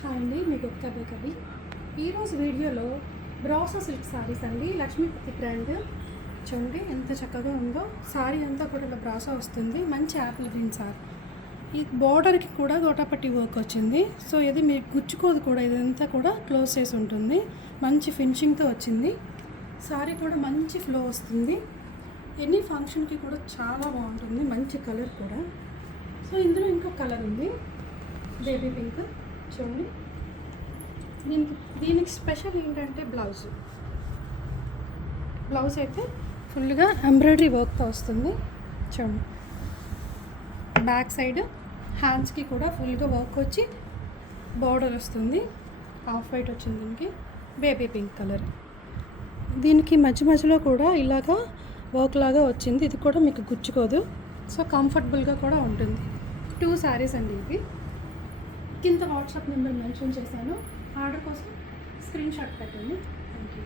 Hi అండి, మీకు కవి కవి ఈరోజు వీడియోలో బ్రాసో సిల్క్ సారీస్ అండి. లక్ష్మీపతి బ్రాండ్ చూడండి ఎంత చక్కగా ఉందో. సారీ అంతా కూడా ఇలా బ్రాసో వస్తుంది. మంచి యాపిల్ గ్రీన్ సారీ. ఈ బోర్డర్కి కూడా గోటాపట్టి వర్క్ వచ్చింది. సో ఇది మీకు గుచ్చుకోదు కూడా, ఇదంతా కూడా క్లోజ్ చేసి ఉంటుంది. మంచి ఫినిషింగ్తో వచ్చింది. సారీ కూడా మంచి ఫ్లో వస్తుంది. ఎనీ ఫంక్షన్కి కూడా చాలా బాగుంటుంది. మంచి కలర్ కూడా. సో ఇందులో ఇంకో కలర్ ఉంది, బేబీ పింక్. చూడండి, దీనికి స్పెషల్ ఏంటంటే బ్లౌజ్ అయితే ఫుల్గా ఎంబ్రాయిడరీ వర్క్తో వస్తుంది. చూడండి, బ్యాక్ సైడ్ హ్యాండ్స్కి కూడా ఫుల్గా వర్క్ వచ్చి బార్డర్ వస్తుంది. హాఫ్ వైట్ వచ్చింది దీనికి, బేబీ పింక్ కలర్. దీనికి మధ్యలో కూడా ఇలాగా వర్క్ లాగా వచ్చింది. ఇది కూడా మీకు గుచ్చుకోదు. సో కంఫర్టబుల్గా కూడా ఉంటుంది. 2 శారీస్ అండి ఇవి. కింద వాట్సాప్ నెంబర్ మెన్షన్ చేశాను. ఆర్డర్ కోసం స్క్రీన్ షాట్ పెట్టండి. Thank you.